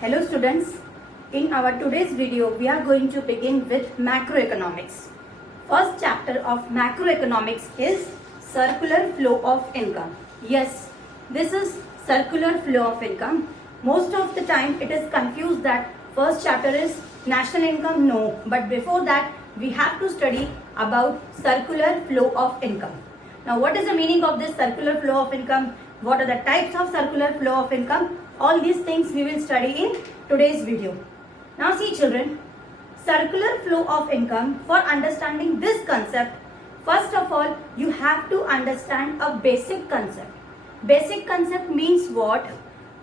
Hello students, in our today's video we are going to begin with macroeconomics. First chapter of macroeconomics is circular flow of income. Yes, this is circular flow of income. Most of the time it is confused that first chapter is national income. No, but before that we have to study about circular flow of income. Now what is the meaning of this circular flow of income? What are the types of circular flow of income? All these things we will study in today's video. Now see children, circular flow of income, for understanding this concept, first of all you have to understand a basic concept. Basic concept means what?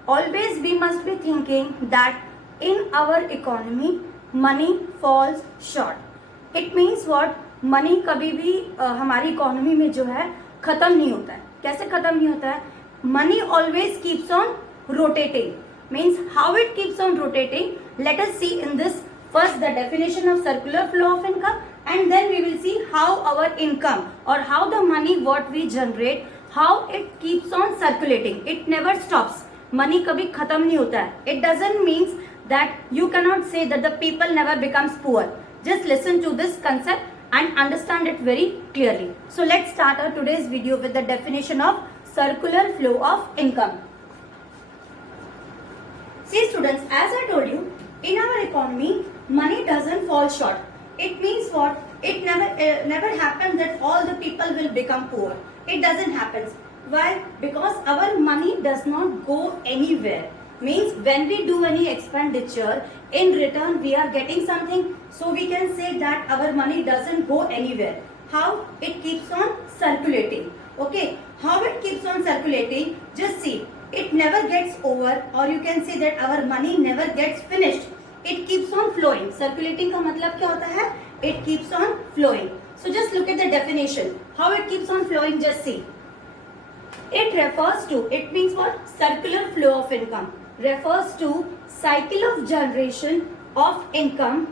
Always we must be thinking that in our economy money falls short. It means what? Money कभी भी हमारी economy में जो है खत्म नहीं होता है. कैसे खत्म नहीं होता है? Money always keeps on rotating. Means how it keeps on rotating. Let us see in this first the definition of circular flow of income, and then we will see how our income or how the money what we generate, how it keeps on circulating. It never stops. Money कभी खत्म नहीं होता है. It doesn't means that you cannot say that the people never becomes poor. Just listen to this concept and understand it very clearly. So let's start our today's video with the definition of circular flow of income. See students, as I told you, in our economy, money doesn't fall short. It means what? It never happens that all the people will become poor. It doesn't happen. Why? Because our money does not go anywhere. Means when we do any expenditure, in return we are getting something. So we can say that our money doesn't go anywhere. How? It keeps on circulating. Okay. How it keeps on circulating? Just see. It never gets over, or you can say that our money never gets finished. It keeps on flowing. Circulating का मतलब क्या होता है? It keeps on flowing. So just look at the definition. How it keeps on flowing, just see. It refers to, it means what? Circular flow of income. Refers to cycle of generation of income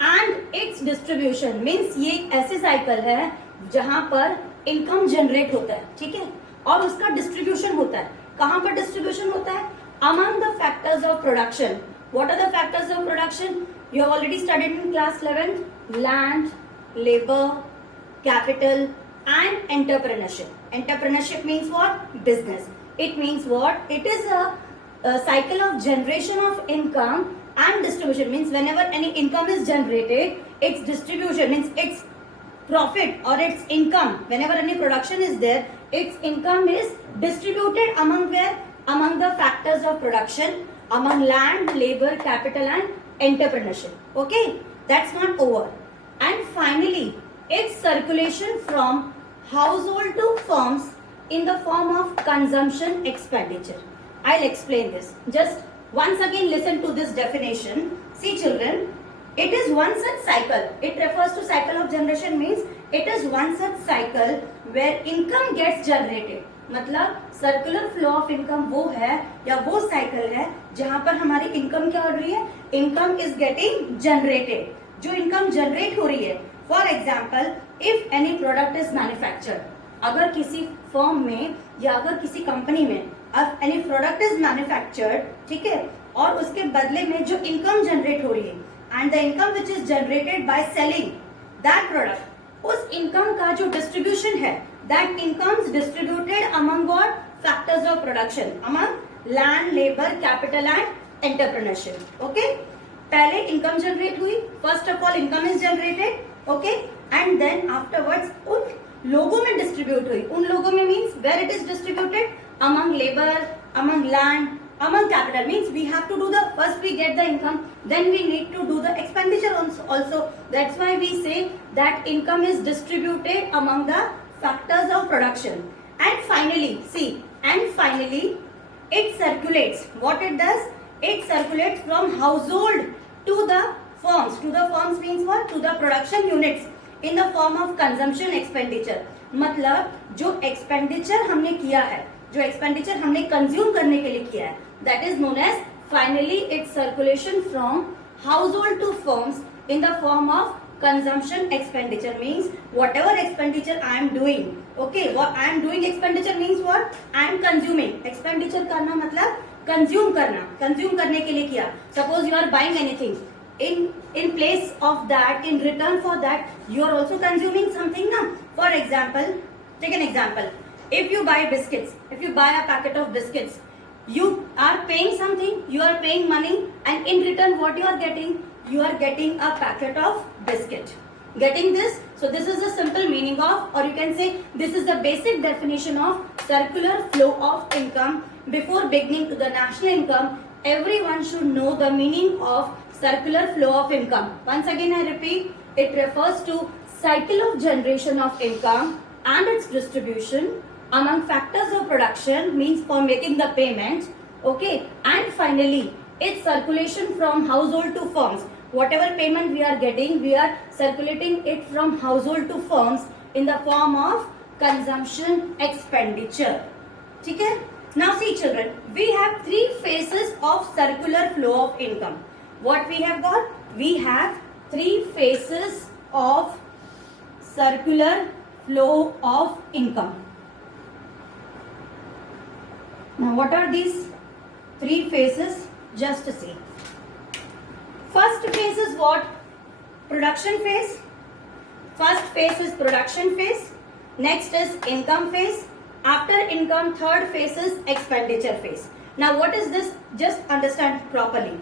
and its distribution. Means ये एक ऐसे cycle है जहाँ पर income generate होता है, ठीक है? और उसका distribution होता है. कहाँ पर डिस्ट्रीब्यूशन होता है? Among the factors of production. What are the factors of production? You have already studied in class 11. Land, labor, capital and entrepreneurship. Entrepreneurship means what? Business. It means what? It is a cycle of generation of income and distribution. Means whenever any income is generated, its distribution means its profit or its income, whenever any production is there, its income is distributed among where? Among the factors of production, among land, labor, capital and entrepreneurship. Okay, that's not over. And finally, its circulation from household to firms in the form of consumption expenditure. I'll explain this. Just once again listen to this definition. See children, it is one such cycle. It refers to cycle of generation means it is one such cycle where income gets generated. मतलब circular flow of income वो है या वो cycle है जहां पर हमारी income क्या हो रही है? Income is getting generated. जो इनकम जनरेट हो रही है, for example if any product is manufactured, अगर किसी फर्म में या अगर किसी कंपनी में एनी प्रोडक्ट इज मैन्युफैक्चर्ड, ठीक है, और उसके बदले में जो इनकम जनरेट हो रही है and the income which is generated by selling that product, उस income का जो distribution है, that income is distributed among what? Factors of production, among land, labor, capital and entrepreneurship. Okay? पहले income generate हुई, first of all income is generated, okay, and then afterwards उन लोगों में distribute हुई. उन लोगों में means where it is distributed? Among labor, among land, among capital. Means we have to do the, first we get the income, then we need to do the expenditure also. That's why we say that income is distributed among the factors of production. And finally, see, and finally it circulates. What it does? It circulates from household to the firms. To the firms means what? To the production units in the form of consumption expenditure. मतलब जो expenditure हमने किया है, जो expenditure हमने consume करने के लिए किया है, that is known as finally its circulation from household to firms in the form of consumption expenditure. Means whatever expenditure I am doing, okay, what I am doing expenditure means what? I am consuming. Expenditure करना मतलब consume करना, consume करने के लिए किया. Suppose you are buying anything, in place of that, in return for that, you are also consuming something na. For example, take an example. If you buy biscuits, if you buy a packet of biscuits, you are paying something, you are paying money, and in return what you are getting? You are getting a packet of biscuit. Getting this? So this is the simple meaning of, or you can say this is the basic definition of circular flow of income. Before beginning to the national income, everyone should know the meaning of circular flow of income. Once again I repeat, it refers to cycle of generation of income and its distribution among factors of production, means for making the payment, okay, and finally its circulation from household to firms. Whatever payment we are getting, we are circulating it from household to firms in the form of consumption expenditure. Okay? Now see children, we have three phases of circular flow of income. What we have got? We have three phases of circular flow of income. Now what are these three phases? Just to see. First phase is what? Production phase. First phase is production phase. Next is income phase. After income, third phase is expenditure phase. Now what is this? Just understand properly.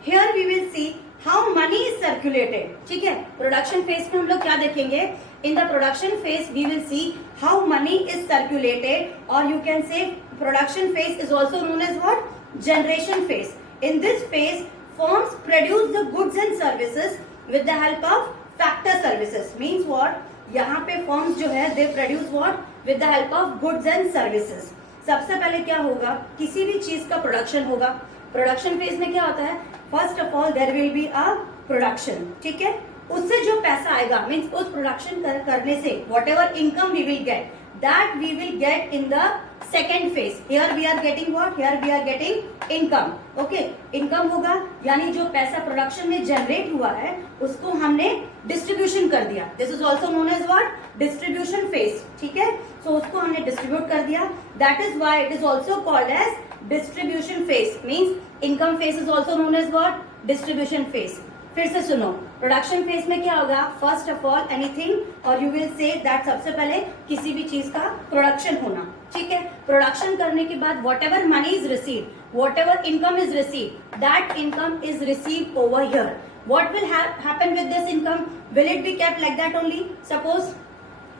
Here we will see how money is circulated. ठीक है? Production phase में हम लोग क्या देखेंगे? In the production phase, we will see how money is circulated, or you can say production phase is also known as what? Generation phase. In this phase, firms produce the goods and services with the help of factor services. Means what? यहाँ पे firms जो है they produce what? With the help of goods and services. सबसे पहले क्या होगा? किसी भी चीज का प्रोडक्शन होगा. प्रोडक्शन फेज में क्या होता है? First of all there will be a production. ठीक है? उससे जो पैसा आएगा, मीन्स उस प्रोडक्शन करने से whatever income we will get, that we will get in the second phase. Here we are getting what? Here we are getting income. Okay, income होगा यानी जो पैसा प्रोडक्शन में जनरेट हुआ है उसको हमने डिस्ट्रीब्यूशन कर दिया. This is also known as what? Distribution phase. ठीक है? सो उसको हमने डिस्ट्रीब्यूट कर दिया. That is why it is also called as distribution phase. Means income phase is also known as what? Distribution phase. फिर से सुनो, प्रोडक्शन फेज में क्या होगा? फर्स्ट ऑफ ऑल एनीथिंग, और यू विल से दैट सबसे पहले किसी भी चीज का प्रोडक्शन होना. ठीक है? प्रोडक्शन करने के बाद what ever money is receive, what ever income is receive, that income is receive over here. What will happen with this income? Will it be kept like that only? Suppose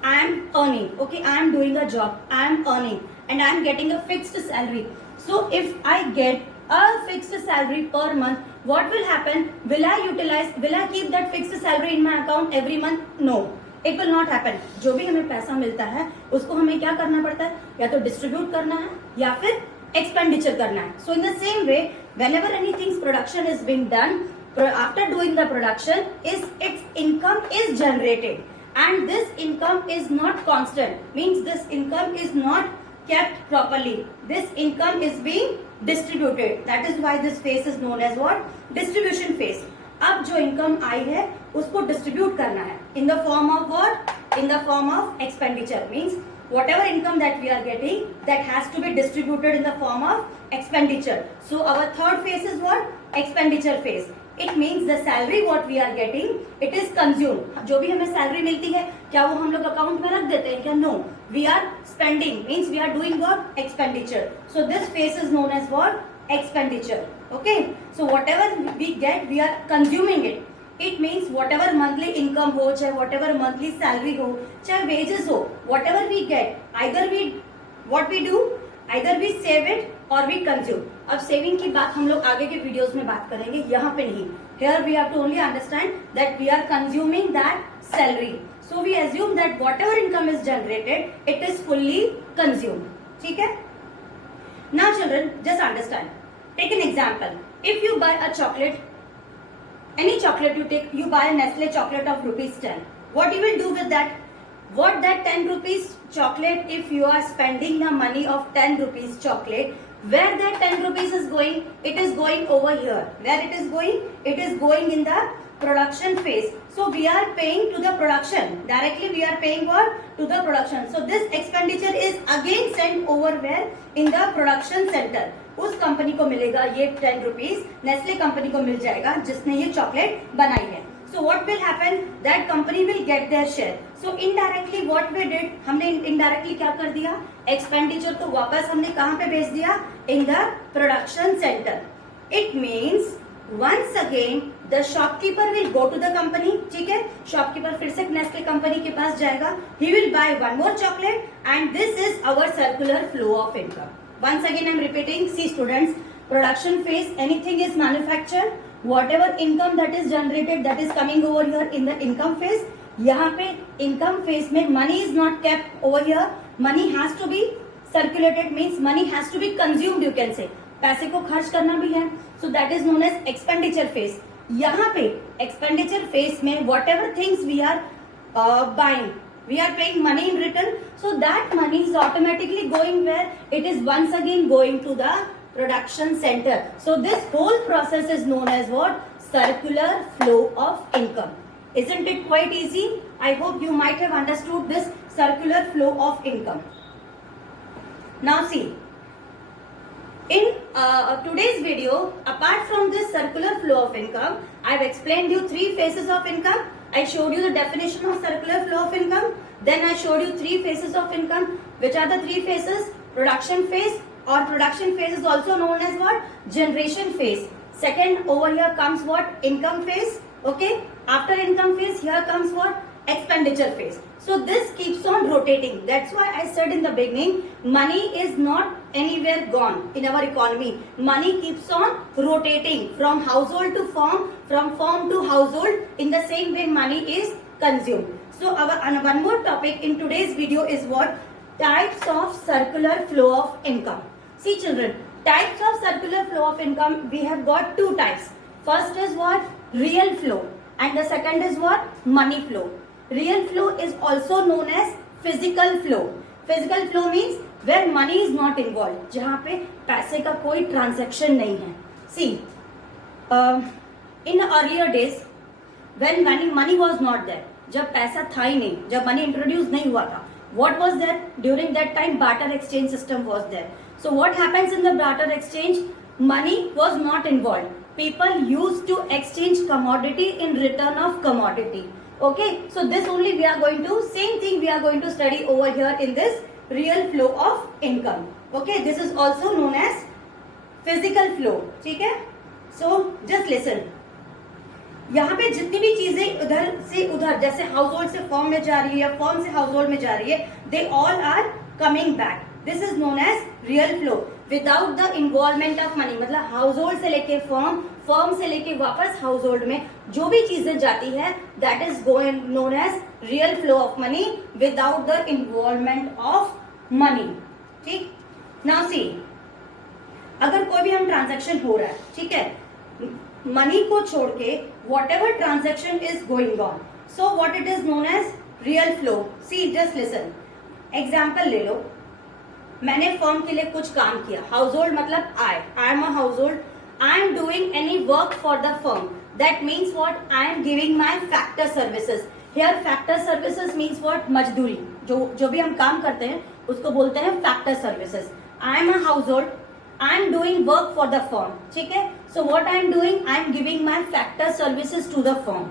I am earning, okay, I am doing a job, I am earning, and I am getting a fixed salary. So if I get a fixed salary per month, what will happen? Will I keep that fixed salary in my account every month? No, it will not happen. जो भी हमें पैसा मिलता है उसको हमें क्या करना पड़ता है? या तो डिस्ट्रीब्यूट करना है या फिर एक्सपेंडिचर करना है. So in the same way, whenever anything's production is being done, after doing the production, its income is generated, and this income is not constant, means this income is not kept properly. This income is being distributed. That is why this phase is known as what? Distribution phase. अब जो income आई है उसको distribute करना है in the form of what? In the form of expenditure. Means whatever income that we are getting, that has to be distributed in the form of expenditure. So our third phase is what? Expenditure phase. It means the salary what we are getting, it is consumed. जो भी हमें salary मिलती है क्या वो हम लोग account में रख देते हैं क्या? No, we are spending, means we are doing what? Expenditure. So this phase is known as what? Expenditure. Okay, so whatever we get, we are consuming it. It means whatever monthly income हो, चाहे whatever monthly salary हो, चाहे wages हो, whatever we get, either we what we do, either we save it or we consume. अब saving की बात हम लोग आगे के वीडियोस में बात करेंगे, यहाँ पे नहीं. Here we have to only understand that we are consuming that salary. So we assume that whatever income is generated, it is fully consumed. ठीक है? Now children, just understand. Take an example. If you buy a chocolate, any chocolate you take, you buy a Nestle chocolate of ₹10. What you will do with that? What that 10 rupees chocolate, if you are spending the money of 10 rupees chocolate, where that 10 rupees is going? It is going over here. Where it is going? It is going in the production phase. So we are paying to the production. Directly we are paying what? To the production. So this expenditure is again sent over where? In the production center. उस company को मिलेगा ये 10 rupees, Nestle company को मिल जाएगा जिसने ये chocolate बनाई है. So what will happen? That company will get their share. So indirectly what we did, हमने indirectly क्या कर दिया? Expenditure को वापस हमने कहाँ पे भेज दिया? In the production center. It means once again the shopkeeper will go to the company. ठीक है? Shopkeeper फिर से नेस्ले कंपनी के पास जाएगा. He will buy one more chocolate and this is our circular flow of income. Once again I am repeating. See students, production phase, anything is manufactured. Whatever income that is generated, that is coming over here in the income phase. यहाँ पे income phase में money is not kept over here. Money has to be circulated, means money has to be consumed, you can say. पैसे को खर्च करना भी है. So that is known as expenditure phase. यहाँ पे expenditure phase में whatever things we are buying, we are paying money in return. So that money is automatically going where? It is once again going to the production center. So this whole process is known as what? Circular flow of income. Isn't it quite easy? I hope you might have understood this circular flow of income. Now see, in today's video, apart from this circular flow of income, I have explained you 3 phases of income. I showed you the definition of circular flow of income. Then I showed you 3 phases of income. Which are the 3 phases? Production phase, or production phase is also known as what? Generation phase. Second, over here comes what? Income phase. Okay. After income phase, here comes what? Expenditure phase. So this keeps on rotating. That's why I said in the beginning, money is not anywhere gone in our economy. Money keeps on rotating from household to firm, from firm to household. In the same way, money is consumed. So our one more topic in today's video is what? Types of circular flow of income. See children, types of circular flow of income, we have got 2 types. First is what? Real flow, and the second is what? Money flow. Real flow is also known as physical flow. Physical flow means where money is not involved, जहाँ पे पैसे का कोई transaction नहीं है. See, in earlier days when money was not there, जब पैसा था ही नहीं, जब money introduce नहीं हुआ था, what was there? During that time barter exchange system was there. So what happens in the barter exchange? Money was not involved. People used to exchange commodity in return of commodity. Okay, so this only we are going to, same thing we are going to study over here in this real flow of income. Okay, this is also known as physical flow. ठीक है? So just listen. यहाँ पे जितनी भी चीजें उधर से उधर, जैसे हाउसहोल्ड से फॉर्म में जा रही है या फॉर्म से हाउसहोल्ड में जा रही है, they all are coming back. This is known as real flow without the involvement of money. मतलब हाउसहोल्ड से लेके फॉर्म, फॉर्म से लेके वापस हाउसहोल्ड में जो भी चीजें जाती है, that is going known as real flow of money without the involvement of money. ठीक. नाउ सी, अगर कोई भी हम ट्रांजैक्शन हो रहा है, ठीक है, मनी को छोड़ के whatever transaction is going on, so what it is known as real flow. See, just listen. Example ले लो, मैंने फर्म के लिए कुछ काम किया. हाउसहोल्ड मतलब I am a household. I am doing any work for the firm. That means what? I am giving my factor services. Here factor services means what? मजदूरी. जो भी हम काम करते हैं उसको बोलते हैं factor services. I am a household. I am doing work for the firm. ठीक है? So what I am doing? I am giving my factor services to the firm.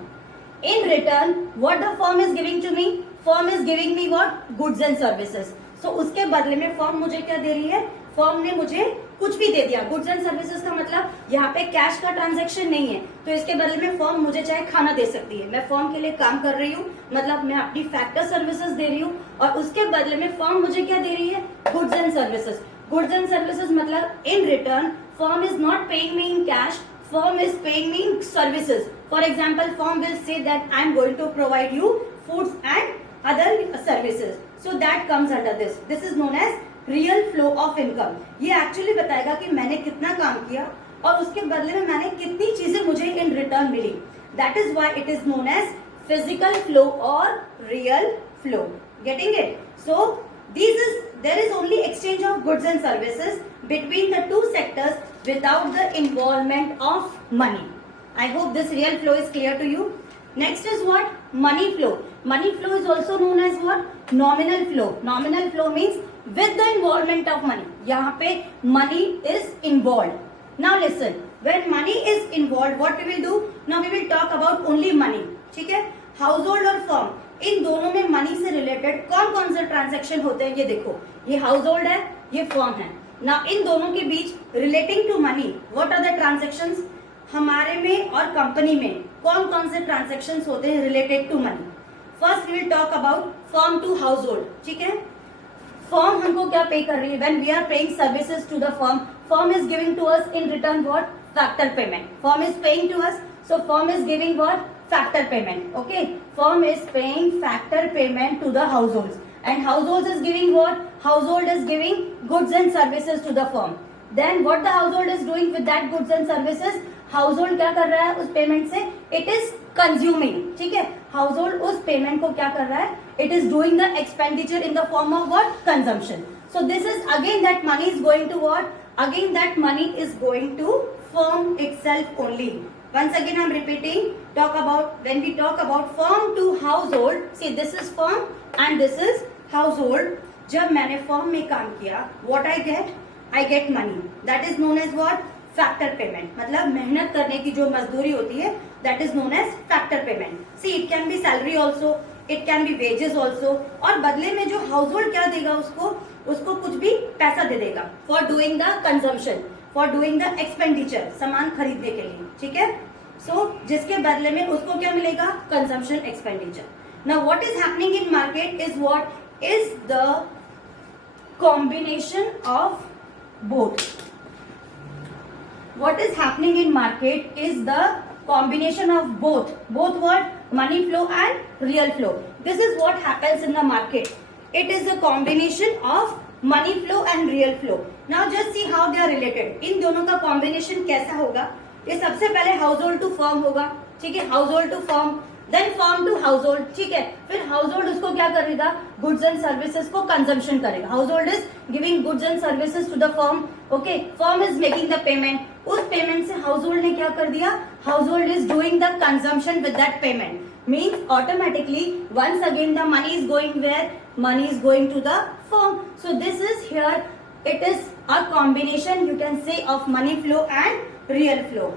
In return, what the firm is giving to me? Firm is giving me what? Goods and services. So उसके बदले में firm मुझे क्या दे रही है? Firm ने मुझे कुछ भी दे दिया. गुड्स एंड सर्विसेज का मतलब यहाँ पे कैश का ट्रांजैक्शन नहीं है, तो इसके बदले में फर्म मुझे चाहे खाना दे सकती है. मैं फर्म के लिए काम कर रही हूँ, मतलब मैं अपनी फैक्टर सर्विसेज दे रही हूँ, और उसके बदले में फर्म मुझे क्या दे रही है? Goods and services. Goods and services मतलब in return firm is not paying me in cash, firm is paying me in services. For example, firm will say that I am going to provide you foods and other services. So that comes under this. This is known as real flow of income. ये actually बताएगा कि मैंने कितना काम किया और उसके बदले में मैंने कितनी चीजें मुझे in return milli. That is why it is known as physical flow or real flow. Getting it? So there is only exchange of goods and services between the two sectors without the involvement of money. I hope this real flow is clear to you. Next is what? Money flow. Money flow is also known as what? Nominal flow. Nominal flow means with the involvement of money. यहाँ पे money is involved. Now listen, when money is involved, what we will do? Now we will talk about only money. ठीक है? Household और firm, इन दोनों में money से related कौन कौन से ट्रांजेक्शन होते हैं ये देखो. ये हाउस होल्ड है, ये फर्म है. ना इन दोनों के बीच relating to money what are the transactions. हमारे में और कंपनी में कौन कौन से ट्रांजेक्शंस होते हैं related to money. First we will talk about firm to house hold. ठीक है, फर्म हमको क्या पे कर रही है. When we are paying services to the firm, firm is giving to us in return what? Factor payment. Firm is paying to us, so firm is giving what? Factor payment. Okay, firm is paying factor payment to the households, and households is giving what? Household is giving goods and services to the firm. Then what the household is doing with that goods and services? Household क्या कर रहा है उस payment से? It is consuming. ठीक है, household उस payment को क्या कर रहा है? It is doing the expenditure in the form of what? Consumption. So this is again that money is going to what? Again that money is going to firm itself only. Once again I'm repeating, talk about when we talk about firm to household, see this is firm and this is household. जब मैंने firm में काम किया, what I get money. That is known as what? Factor payment. मतलब मेहनत करने की जो मजदूरी होती है, that is known as factor payment. See, it can be salary also, it can be wages also. और बदले में जो household क्या देगा उसको कुछ भी पैसा दे देगा for doing the consumption, for doing the expenditure, सामान खरीदने के लिए. ठीक है, so जिसके बदले में उसको क्या मिलेगा? Consumption expenditure. Now what is happening in market is what? Is the combination of both. What is happening in market is the combination of both. Both what? Money flow and real flow. This is what happens in the market. It is a combination of money flow and real flow. Now just see how they are related. इन दोनों का combination कैसा होगा? ये सबसे पहले household to firm होगा. ठीक है, household to firm, then firm to household. ठीक है, फिर हाउसहोल्ड उसको क्या करेगा? गुड्स एंड सर्विसेज को कंजम्पशन करेगा. Household is giving goods and services to the firm. Okay, firm is making the payment. उस पेमेंट से हाउसहोल्ड ने क्या कर दिया? Household is doing the consumption with that payment. Means automatically once again the money is going where? Money is going to the firm. So this is here, it is a combination you can say of money flow and real flow.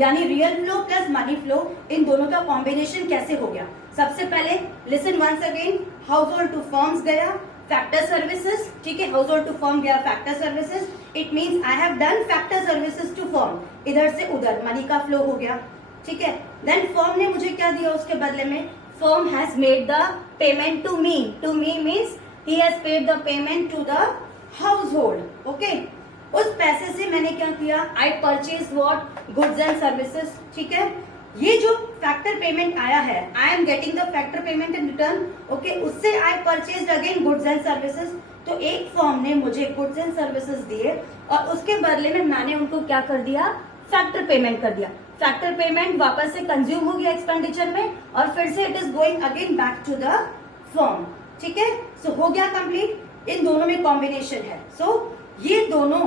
यानी real flow plus money flow, इन दोनों का combination कैसे हो गया? सबसे पहले listen once again, household to firms गया फैक्टर सर्विसेज. ठीक है, हाउस होल्ड टू फर्म गया factor services. It means I have done factor services to firm. इधर से उधर मनी का फ्लो हो गया. ठीक है, देन फर्म ने मुझे क्या दिया उसके बदले में? Firm has made the payment to me. To me means he has paid the payment to the हाउस होल्ड. ओके, उस पैसे से मैंने क्या किया? I purchase what? Goods and services. ठीक है, ये जो फैक्टर पेमेंट आया है, I am getting the factor payment in return. Okay, उससे I purchase again goods and services. तो एक फर्म ने मुझे गुड्स एंड सर्विसेज दिए और उसके बदले में मैंने उनको क्या कर दिया? फैक्टर पेमेंट कर दिया. फैक्टर पेमेंट वापस से कंज्यूम हो गया एक्सपेंडिचर में और फिर से it is going again back to the firm. ठीक है, सो हो गया कंप्लीट. इन दोनों में कॉम्बिनेशन है. सो ये दोनों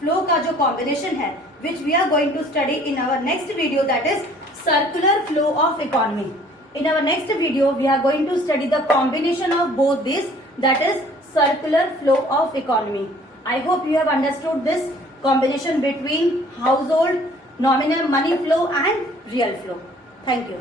फ्लो का जो कॉम्बिनेशन है which we are going to study in our next video, that is circular flow of economy. In our next video we are going to study the combination of both this, that is circular flow of economy. I hope you have understood this combination between household, nominal money flow and real flow. Thank you.